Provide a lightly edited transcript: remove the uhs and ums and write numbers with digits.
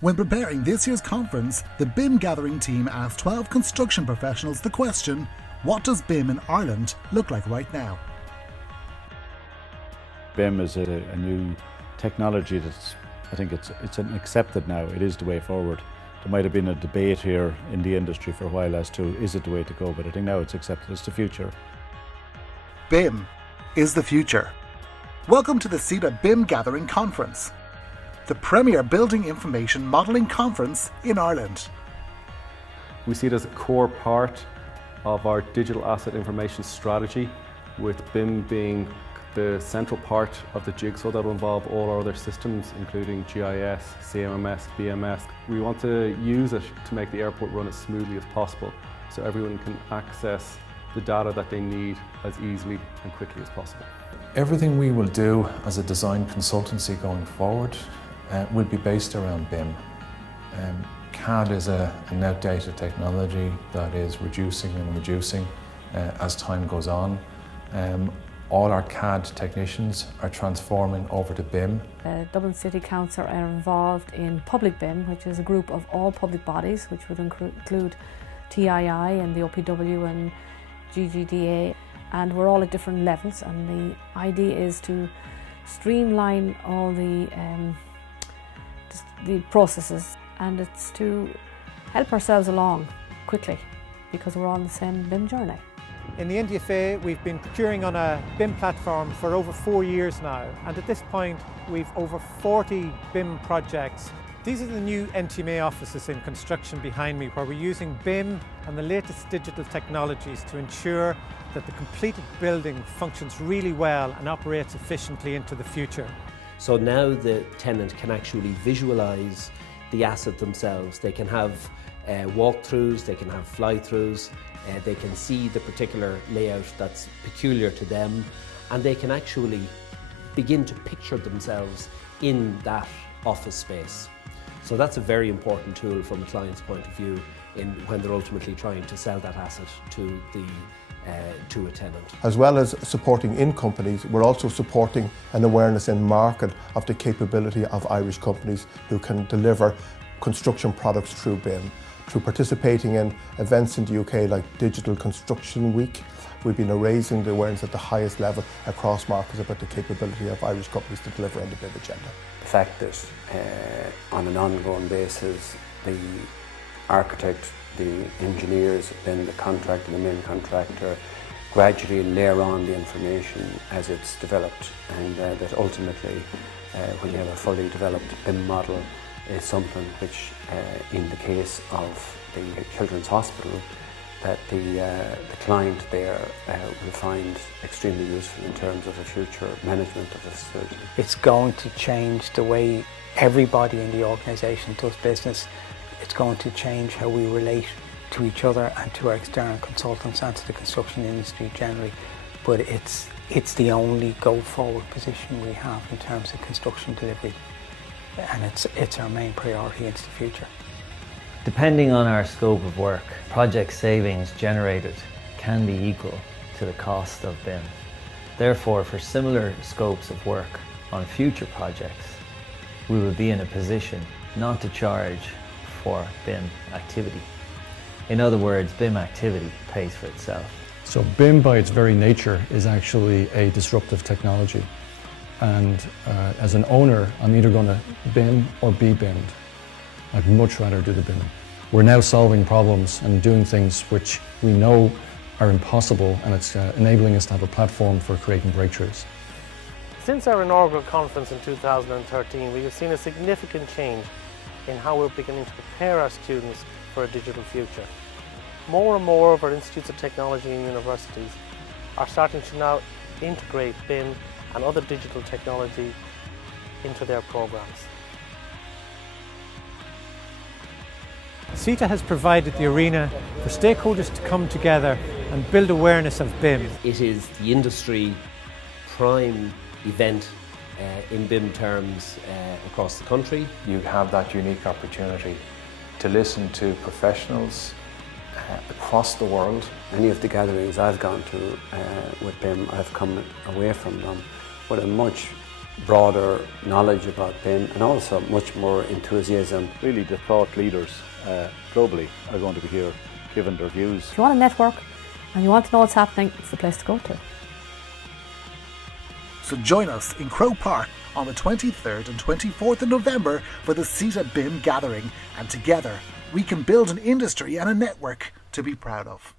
When preparing this year's conference, the BIM gathering team asked 12 construction professionals the question, what does BIM in Ireland look like right now? BIM is a new technology that's, I think it's accepted now. It is the way forward. There might have been a debate here in the industry for a while as to is it the way to go, but I think now it's accepted as the future. BIM is the future. Welcome to the CETA BIM Gathering Conference, the premier building information modelling conference in Ireland. We see it as a core part of our digital asset information strategy, with BIM being the central part of the jigsaw that will involve all our other systems, including GIS, CMMS, BMS. We want to use it to make the airport run as smoothly as possible, so everyone can access the data that they need as easily and quickly as possible. Everything we will do as a design consultancy going forward will be based around BIM. CAD is an outdated technology that is reducing as time goes on. All our CAD technicians are transforming over to BIM. Dublin City Council are involved in Public BIM, which is a group of all public bodies, which would include TII and the OPW and GGDA, and we're all at different levels, and the idea is to streamline all the processes, and it's to help ourselves along quickly because we're all on the same BIM journey. In the NDFA, we've been procuring on a BIM platform for over 4 years now, and at this point we've over 40 BIM projects. These are the new NTMA offices in construction behind me, where we're using BIM and the latest digital technologies to ensure that the completed building functions really well and operates efficiently into the future. So now the tenant can actually visualise the asset themselves. They can have walkthroughs, they can have fly-throughs, they can see the particular layout that's peculiar to them, and they can actually begin to picture themselves in that office space. So that's a very important tool from a client's point of view when they're ultimately trying to sell that asset to a tenant. As well as supporting in companies, we're also supporting an awareness in market of the capability of Irish companies who can deliver construction products through BIM. Through participating in events in the UK like Digital Construction Week, we've been raising the awareness at the highest level across markets about the capability of Irish companies to deliver on the BIM agenda. The fact that on an ongoing basis, the architect, the engineers, then the contractor, the main contractor, gradually layer on the information as it's developed, and that ultimately, when you have a fully developed BIM model, is something which, in the case of the Children's Hospital, that the client there will find extremely useful in terms of the future management of the facility. It's going to change the way everybody in the organisation does business. It's going to change how we relate to each other and to our external consultants and to the construction industry generally. But it's the only go-forward position we have in terms of construction delivery, and it's our main priority into the future. Depending on our scope of work, project savings generated can be equal to the cost of BIM. Therefore, for similar scopes of work on future projects, we will be in a position not to charge for BIM activity. In other words, BIM activity pays for itself. So BIM by its very nature is actually a disruptive technology. And as an owner, I'm either going to BIM or be BIMmed. I'd much rather do the BIM. We're now solving problems and doing things which we know are impossible, and it's enabling us to have a platform for creating breakthroughs. Since our inaugural conference in 2013, we have seen a significant change in how we're beginning to prepare our students for a digital future. More and more of our institutes of technology and universities are starting to now integrate BIM and other digital technology into their programs. CETA has provided the arena for stakeholders to come together and build awareness of BIM. It is the industry prime event in BIM terms across the country. You have that unique opportunity to listen to professionals across the world. Any of the gatherings I've gone to with BIM, I've come away from them with a much broader knowledge about BIM and also much more enthusiasm. Really, the thought leaders globally are going to be here giving their views. If you want to network and you want to know what's happening, it's the place to go to. So join us in Croke Park on the 23rd and 24th of November for the CETA BIM gathering, and together we can build an industry and a network to be proud of.